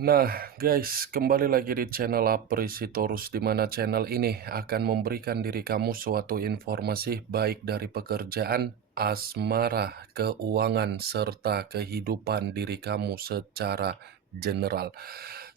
Nah, guys, kembali lagi di channel Aprisitorus, di mana channel ini akan memberikan diri kamu suatu informasi baik dari pekerjaan, asmara, keuangan, serta kehidupan diri kamu secara general.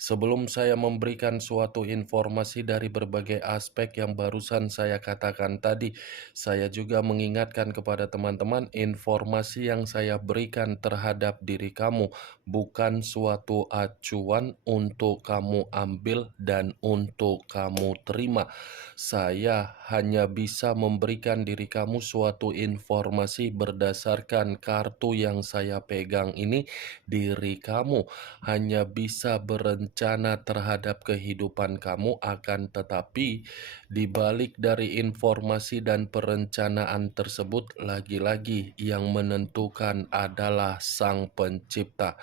Sebelum saya memberikan suatu informasi dari berbagai aspek yang barusan saya katakan tadi, saya juga mengingatkan kepada teman-teman informasi yang saya berikan terhadap diri kamu bukan suatu acuan untuk kamu ambil dan untuk kamu terima. Saya hanya bisa memberikan diri kamu suatu informasi berdasarkan kartu yang saya pegang ini. Diri kamu hanya bisa berencana terhadap kehidupan kamu, akan tetapi di balik dari informasi dan perencanaan tersebut, lagi-lagi yang menentukan adalah Sang Pencipta.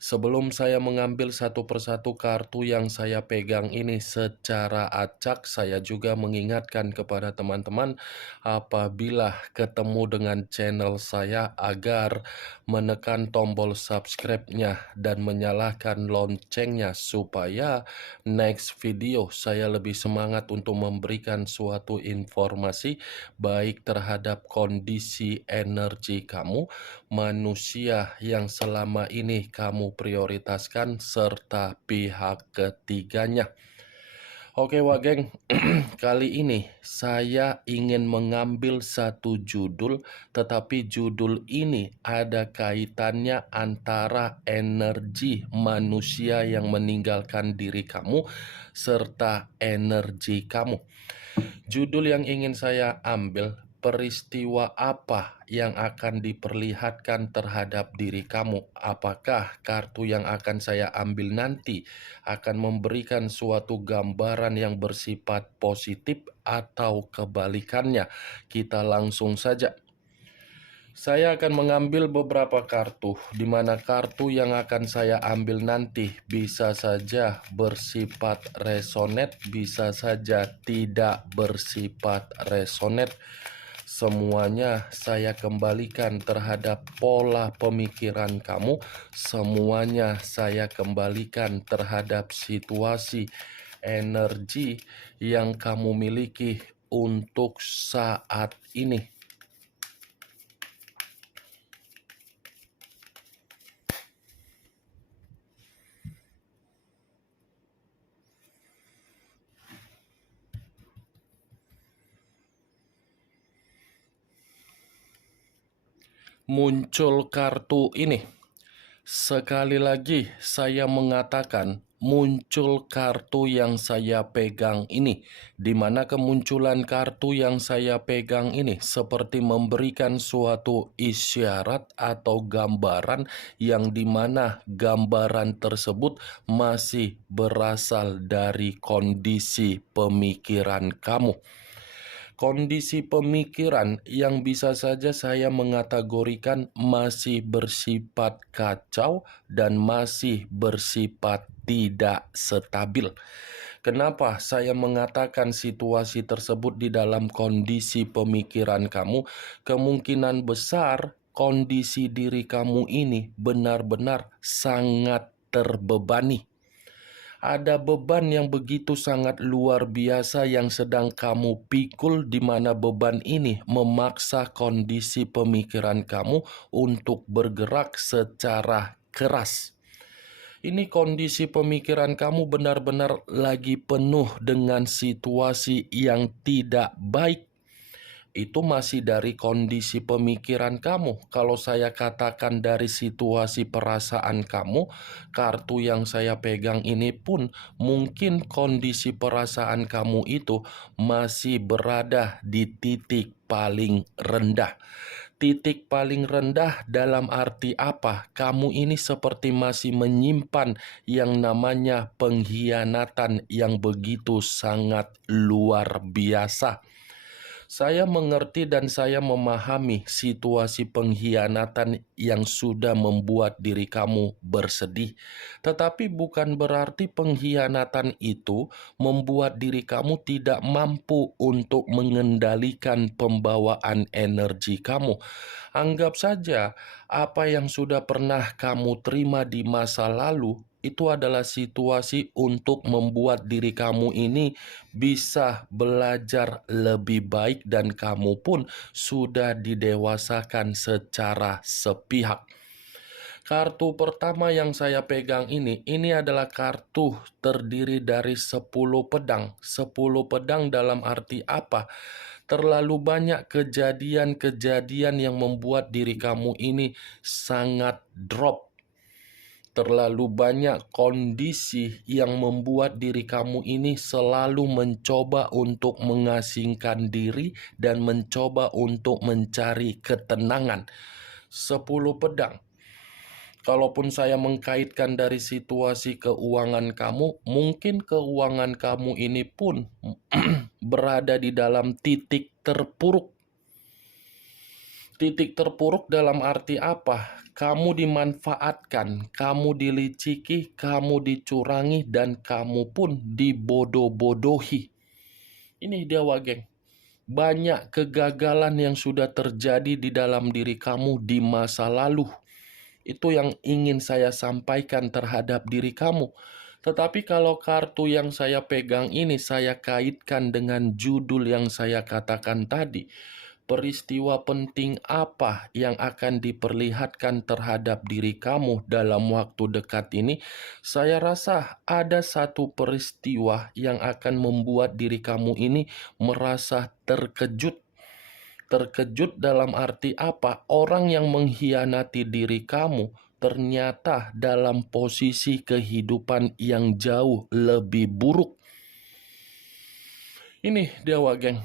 Sebelum saya mengambil satu persatu kartu yang saya pegang ini secara acak, saya juga mengingatkan kepada teman-teman apabila ketemu dengan channel saya agar menekan tombol subscribe-nya dan menyalakan loncengnya supaya next video saya lebih semangat untuk memberikan suatu informasi baik terhadap kondisi energi kamu, manusia yang selama ini kamu prioritaskan, serta pihak ketiganya. Oke Wak Geng, kali ini saya ingin mengambil satu judul, tetapi judul ini ada kaitannya antara energi manusia yang meninggalkan diri kamu serta energi kamu. Judul yang ingin saya ambil, peristiwa apa yang akan diperlihatkan terhadap diri kamu? Apakah kartu yang akan saya ambil nanti akan memberikan suatu gambaran yang bersifat positif atau kebalikannya? Kita langsung saja. Saya akan mengambil beberapa kartu, di mana kartu yang akan saya ambil nanti bisa saja bersifat resonet, bisa saja tidak bersifat resonet. Semuanya saya kembalikan terhadap pola pemikiran kamu, semuanya saya kembalikan terhadap situasi energi yang kamu miliki untuk saat ini. Muncul kartu ini. Sekali lagi saya mengatakan muncul kartu yang saya pegang ini, di mana kemunculan kartu yang saya pegang ini seperti memberikan suatu isyarat atau gambaran yang dimana gambaran tersebut masih berasal dari kondisi pemikiran kamu. Kondisi pemikiran yang bisa saja saya mengategorikan masih bersifat kacau dan masih bersifat tidak stabil. Kenapa saya mengatakan situasi tersebut di dalam kondisi pemikiran kamu? Kemungkinan besar kondisi diri kamu ini benar-benar sangat terbebani. Ada beban yang begitu sangat luar biasa yang sedang kamu pikul, di mana beban ini memaksa kondisi pemikiran kamu untuk bergerak secara keras. Ini kondisi pemikiran kamu benar-benar lagi penuh dengan situasi yang tidak baik. Itu masih dari kondisi pemikiran kamu. Kalau saya katakan dari situasi perasaan kamu, kartu yang saya pegang ini pun mungkin kondisi perasaan kamu itu masih berada di titik paling rendah. Titik paling rendah dalam arti apa? Kamu ini seperti masih menyimpan yang namanya pengkhianatan yang begitu sangat luar biasa. Saya mengerti dan saya memahami situasi pengkhianatan yang sudah membuat diri kamu bersedih. Tetapi bukan berarti pengkhianatan itu membuat diri kamu tidak mampu untuk mengendalikan pembawaan energi kamu. Anggap saja apa yang sudah pernah kamu terima di masa lalu itu adalah situasi untuk membuat diri kamu ini bisa belajar lebih baik dan kamu pun sudah didewasakan secara sepihak. Kartu pertama yang saya pegang ini adalah kartu terdiri dari 10 pedang. 10 pedang dalam arti apa? Terlalu banyak kejadian-kejadian yang membuat diri kamu ini sangat drop. Terlalu banyak kondisi yang membuat diri kamu ini selalu mencoba untuk mengasingkan diri dan mencoba untuk mencari ketenangan. 10 pedang. Kalaupun saya mengkaitkan dari situasi keuangan kamu, mungkin keuangan kamu ini pun berada di dalam titik terpuruk. Titik terpuruk dalam arti apa? Kamu dimanfaatkan, kamu diliciki, kamu dicurangi, dan kamu pun dibodoh-bodohi. Ini dia wageng. Banyak kegagalan yang sudah terjadi di dalam diri kamu di masa lalu. Itu yang ingin saya sampaikan terhadap diri kamu. Tetapi kalau kartu yang saya pegang ini saya kaitkan dengan judul yang saya katakan tadi. Peristiwa penting apa yang akan diperlihatkan terhadap diri kamu dalam waktu dekat ini? Saya rasa ada satu peristiwa yang akan membuat diri kamu ini merasa terkejut. Terkejut dalam arti apa? Orang yang mengkhianati diri kamu ternyata dalam posisi kehidupan yang jauh lebih buruk. Ini dia wageng.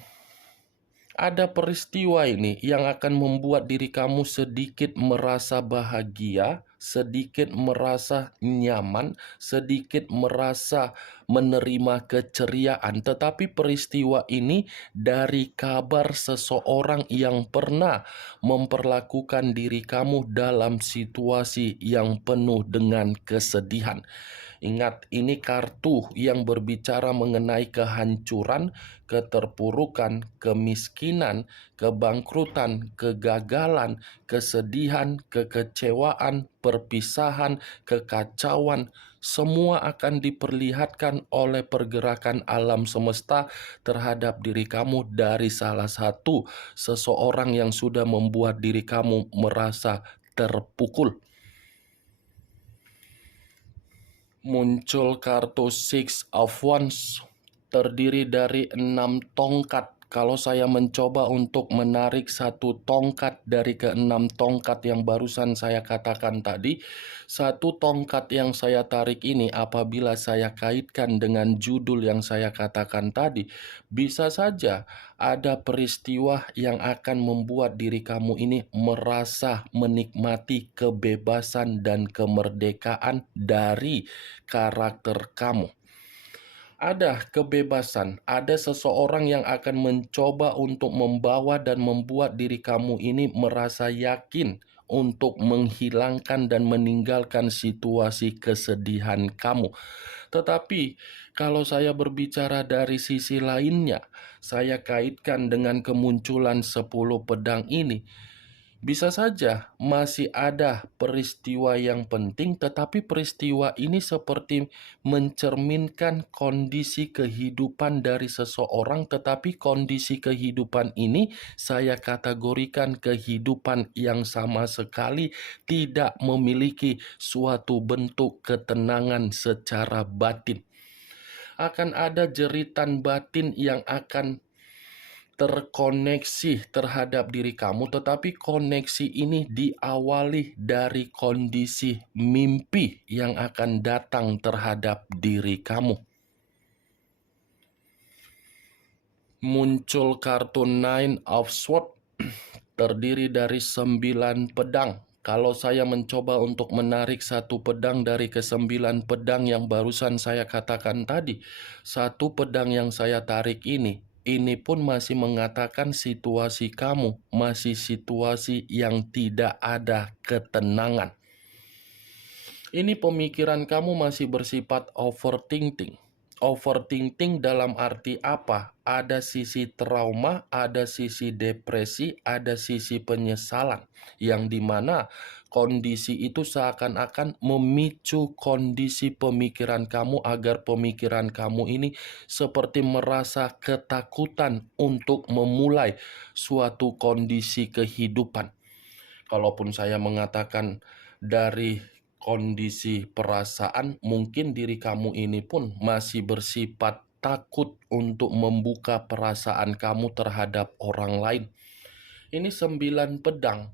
Ada peristiwa ini yang akan membuat diri kamu sedikit merasa bahagia, sedikit merasa nyaman, sedikit merasa menerima keceriaan. Tetapi peristiwa ini dari kabar seseorang yang pernah memperlakukan diri kamu dalam situasi yang penuh dengan kesedihan. Ingat, ini kartu yang berbicara mengenai kehancuran, keterpurukan, kemiskinan, kebangkrutan, kegagalan, kesedihan, kekecewaan, perpisahan, kekacauan. Semua akan diperlihatkan oleh pergerakan alam semesta terhadap diri kamu dari salah satu seseorang yang sudah membuat diri kamu merasa terpukul. Muncul kartu Six of Wands terdiri dari 6 tongkat. Kalau saya mencoba untuk menarik satu tongkat dari ke-6 tongkat yang barusan saya katakan tadi, satu tongkat yang saya tarik ini apabila saya kaitkan dengan judul yang saya katakan tadi, bisa saja ada peristiwa yang akan membuat diri kamu ini merasa menikmati kebebasan dan kemerdekaan dari karakter kamu. Ada kebebasan, ada seseorang yang akan mencoba untuk membawa dan membuat diri kamu ini merasa yakin untuk menghilangkan dan meninggalkan situasi kesedihan kamu. Tetapi kalau saya berbicara dari sisi lainnya, saya kaitkan dengan kemunculan 10 pedang ini. Bisa saja masih ada peristiwa yang penting, tetapi peristiwa ini seperti mencerminkan kondisi kehidupan dari seseorang, tetapi kondisi kehidupan ini saya kategorikan kehidupan yang sama sekali tidak memiliki suatu bentuk ketenangan secara batin. Akan ada jeritan batin yang akan terkoneksi terhadap diri kamu, tetapi koneksi ini diawali dari kondisi mimpi yang akan datang terhadap diri kamu. Muncul kartu Nine of Swords terdiri dari 9 pedang. Kalau saya mencoba untuk menarik satu pedang dari ke-9 pedang yang barusan saya katakan tadi, satu pedang yang saya tarik ini pun masih mengatakan situasi kamu masih situasi yang tidak ada ketenangan. Ini pemikiran kamu masih bersifat overthinking. Overthinking dalam arti apa? Ada sisi trauma, ada sisi depresi, ada sisi penyesalan. Yang dimana kondisi itu seakan-akan memicu kondisi pemikiran kamu agar pemikiran kamu ini seperti merasa ketakutan untuk memulai suatu kondisi kehidupan. Kalaupun saya mengatakan dari kondisi perasaan, mungkin diri kamu ini pun masih bersifat takut untuk membuka perasaan kamu terhadap orang lain. Ini 9 pedang.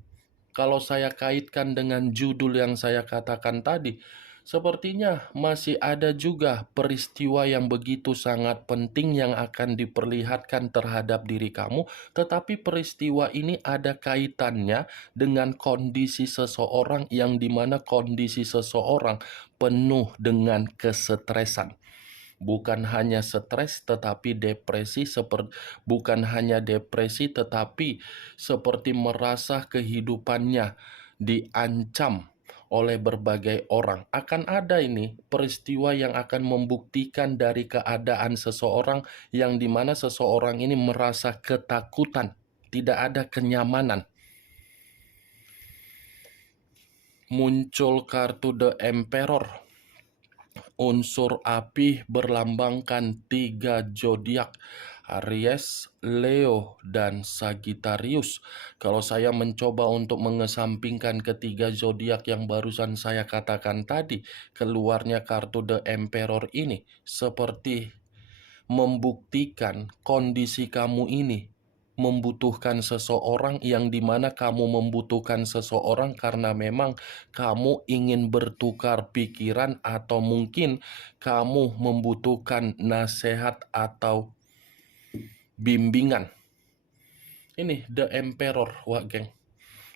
Kalau saya kaitkan dengan judul yang saya katakan tadi, sepertinya masih ada juga peristiwa yang begitu sangat penting yang akan diperlihatkan terhadap diri kamu, tetapi peristiwa ini ada kaitannya dengan kondisi seseorang yang dimana kondisi seseorang penuh dengan kesetresan. Bukan hanya stres tetapi depresi, bukan hanya depresi tetapi seperti merasa kehidupannya diancam oleh berbagai orang. Akan ada ini peristiwa yang akan membuktikan dari keadaan seseorang yang dimana seseorang ini merasa ketakutan, tidak ada kenyamanan. Muncul kartu The Emperor. Unsur api berlambangkan 3 zodiak, Aries, Leo, dan Sagittarius. Kalau saya mencoba untuk mengesampingkan ketiga zodiak yang barusan saya katakan tadi, keluarnya kartu The Emperor ini seperti membuktikan kondisi kamu ini membutuhkan seseorang, yang dimana kamu membutuhkan seseorang karena memang kamu ingin bertukar pikiran atau mungkin kamu membutuhkan nasihat atau bimbingan. Ini The Emperor, Wak Geng.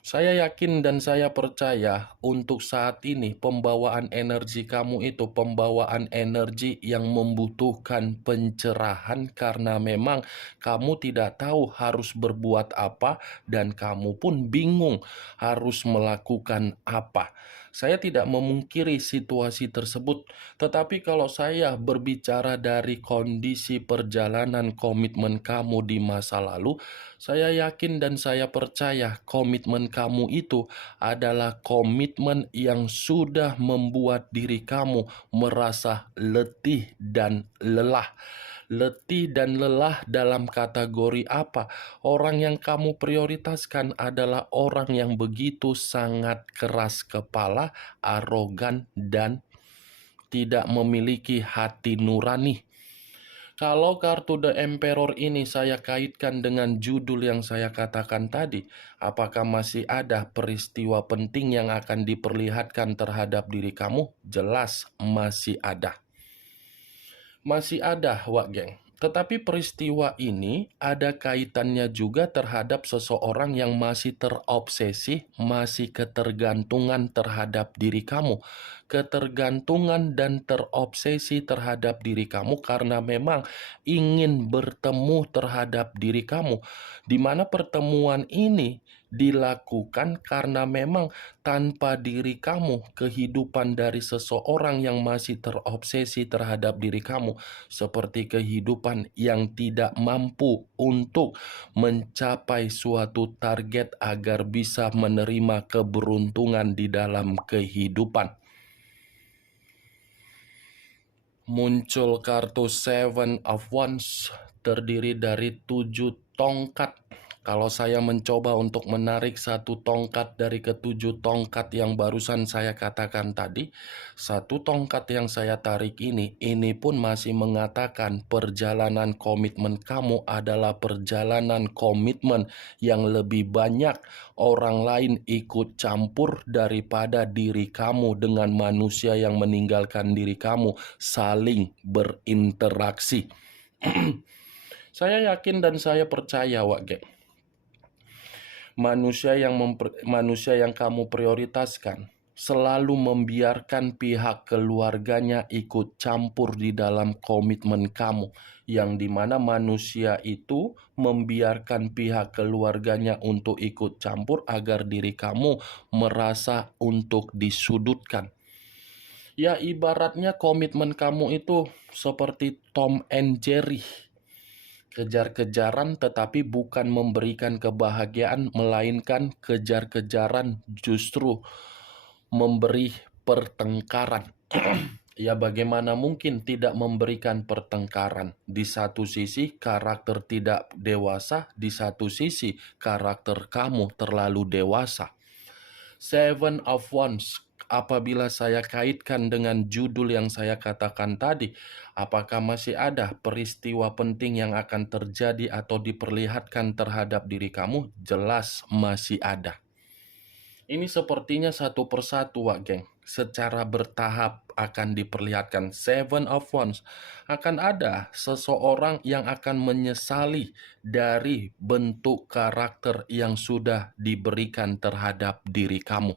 Saya yakin dan saya percaya untuk saat ini pembawaan energi kamu itu pembawaan energi yang membutuhkan pencerahan karena memang kamu tidak tahu harus berbuat apa dan kamu pun bingung harus melakukan apa. Saya tidak memungkiri situasi tersebut, tetapi kalau saya berbicara dari kondisi perjalanan komitmen kamu di masa lalu, saya yakin dan saya percaya komitmen kamu itu adalah komitmen yang sudah membuat diri kamu merasa letih dan lelah. Letih dan lelah dalam kategori apa? Orang yang kamu prioritaskan adalah orang yang begitu sangat keras kepala, arogan, dan tidak memiliki hati nurani. Kalau kartu The Emperor ini saya kaitkan dengan judul yang saya katakan tadi, apakah masih ada peristiwa penting yang akan diperlihatkan terhadap diri kamu? Jelas masih ada. Masih ada, Wak Geng. Tetapi peristiwa ini ada kaitannya juga terhadap seseorang yang masih terobsesi, masih ketergantungan terhadap diri kamu. Ketergantungan dan terobsesi terhadap diri kamu karena memang ingin bertemu terhadap diri kamu. Di mana pertemuan ini dilakukan karena memang tanpa diri kamu, kehidupan dari seseorang yang masih terobsesi terhadap diri kamu seperti kehidupan yang tidak mampu untuk mencapai suatu target agar bisa menerima keberuntungan di dalam kehidupan. Muncul kartu Seven of Wands terdiri dari 7 tongkat. Kalau saya mencoba untuk menarik satu tongkat dari ketujuh tongkat yang barusan saya katakan tadi, satu tongkat yang saya tarik ini pun masih mengatakan perjalanan komitmen kamu adalah perjalanan komitmen yang lebih banyak orang lain ikut campur daripada diri kamu dengan manusia yang meninggalkan diri kamu saling berinteraksi. Saya yakin dan saya percaya, Wak Geng. Manusia yang kamu prioritaskan selalu membiarkan pihak keluarganya ikut campur di dalam komitmen kamu, yang dimana manusia itu membiarkan pihak keluarganya untuk ikut campur agar diri kamu merasa untuk disudutkan. Ya ibaratnya komitmen kamu itu seperti Tom and Jerry. Kejar-kejaran tetapi bukan memberikan kebahagiaan, melainkan kejar-kejaran justru memberi pertengkaran. Ya bagaimana mungkin tidak memberikan pertengkaran? Di satu sisi karakter tidak dewasa, di satu sisi karakter kamu terlalu dewasa. Seven of Wands, apabila saya kaitkan dengan judul yang saya katakan tadi, apakah masih ada peristiwa penting yang akan terjadi atau diperlihatkan terhadap diri kamu? Jelas masih ada. Ini sepertinya satu persatu, Wak Geng. Secara bertahap akan diperlihatkan. Seven of Wands. Akan ada seseorang yang akan menyesali dari bentuk karakter yang sudah diberikan terhadap diri kamu.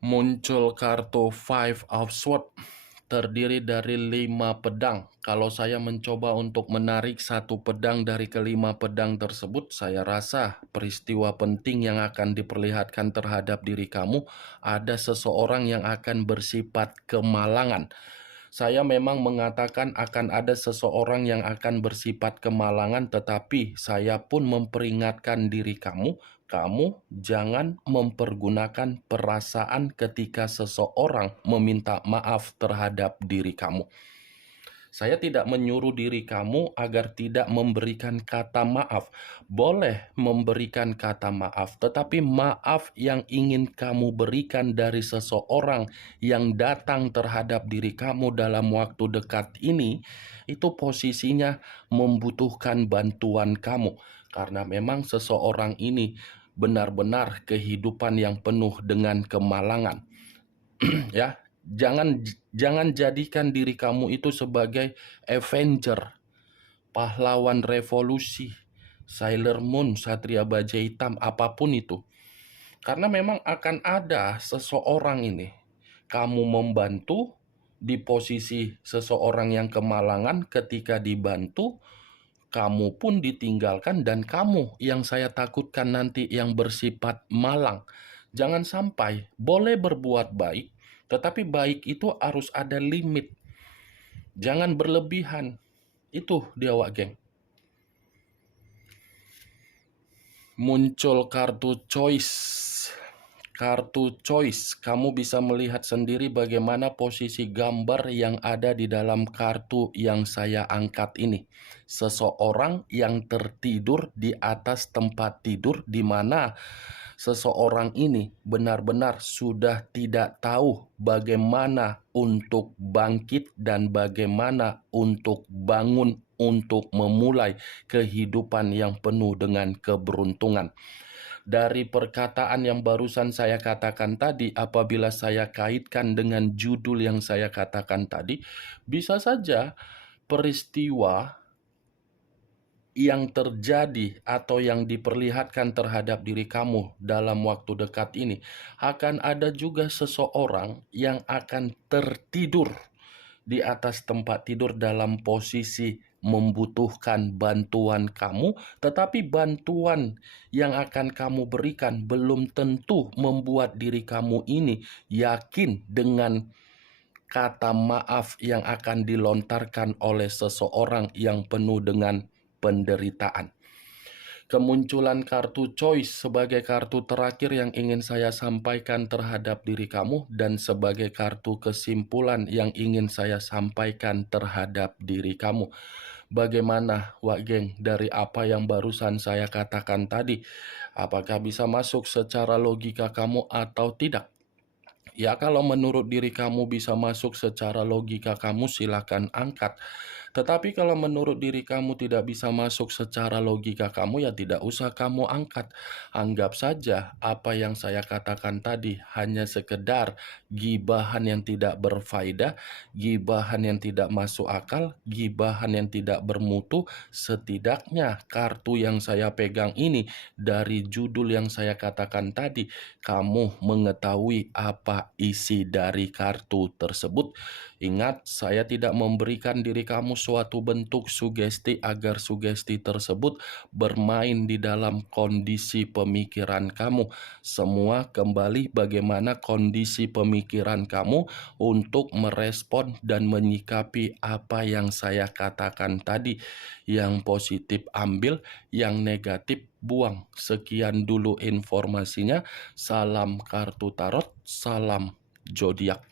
Muncul kartu Five of Swords, terdiri dari 5 pedang. Kalau saya mencoba untuk menarik satu pedang dari kelima pedang tersebut, saya rasa peristiwa penting yang akan diperlihatkan terhadap diri kamu, ada seseorang yang akan bersifat kemalangan. Saya memang mengatakan akan ada seseorang yang akan bersifat kemalangan, tetapi saya pun memperingatkan diri kamu, kamu jangan mempergunakan perasaan ketika seseorang meminta maaf terhadap diri kamu. Saya tidak menyuruh diri kamu agar tidak memberikan kata maaf. Boleh memberikan kata maaf, tetapi maaf yang ingin kamu berikan dari seseorang yang datang terhadap diri kamu dalam waktu dekat ini, itu posisinya membutuhkan bantuan kamu. Karena memang seseorang ini benar-benar kehidupan yang penuh dengan kemalangan. Ya, jangan jadikan diri kamu itu sebagai Avenger, pahlawan revolusi, Sailor Moon, Satria Baja Hitam, apapun itu. Karena memang akan ada seseorang ini, kamu membantu di posisi seseorang yang kemalangan, ketika dibantu, kamu pun ditinggalkan dan kamu yang saya takutkan nanti yang bersifat malang. Jangan sampai, boleh berbuat baik, tetapi baik itu harus ada limit. Jangan berlebihan. Itu dia, Wak Geng. Muncul kartu choice. Kartu choice, kamu bisa melihat sendiri bagaimana posisi gambar yang ada di dalam kartu yang saya angkat ini. Seseorang yang tertidur di atas tempat tidur, di mana seseorang ini benar-benar sudah tidak tahu bagaimana untuk bangkit dan bagaimana untuk bangun, untuk memulai kehidupan yang penuh dengan keberuntungan. Dari perkataan yang barusan saya katakan tadi, apabila saya kaitkan dengan judul yang saya katakan tadi, bisa saja peristiwa yang terjadi atau yang diperlihatkan terhadap diri kamu dalam waktu dekat ini, akan ada juga seseorang yang akan tertidur di atas tempat tidur dalam posisi membutuhkan bantuan kamu, tetapi bantuan yang akan kamu berikan belum tentu membuat diri kamu ini yakin dengan kata maaf yang akan dilontarkan oleh seseorang yang penuh dengan penderitaan. Kemunculan kartu choice sebagai kartu terakhir yang ingin saya sampaikan terhadap diri kamu, dan sebagai kartu kesimpulan yang ingin saya sampaikan terhadap diri kamu. Bagaimana, Wak Geng, dari apa yang barusan saya katakan tadi? Apakah bisa masuk secara logika kamu atau tidak? Ya, kalau menurut diri kamu bisa masuk secara logika kamu, silakan angkat. Tetapi kalau menurut diri kamu tidak bisa masuk secara logika kamu, ya tidak usah kamu angkat. Anggap saja apa yang saya katakan tadi hanya sekedar gibahan yang tidak berfaedah, gibahan yang tidak masuk akal, gibahan yang tidak bermutu. Setidaknya kartu yang saya pegang ini, dari judul yang saya katakan tadi, kamu mengetahui apa isi dari kartu tersebut. Ingat, saya tidak memberikan diri kamu suatu bentuk sugesti agar sugesti tersebut bermain di dalam kondisi pemikiran kamu. Semua kembali bagaimana kondisi pemikiran kamu untuk merespon dan menyikapi apa yang saya katakan tadi. Yang positif ambil, yang negatif buang. Sekian dulu informasinya. Salam kartu tarot, salam zodiak.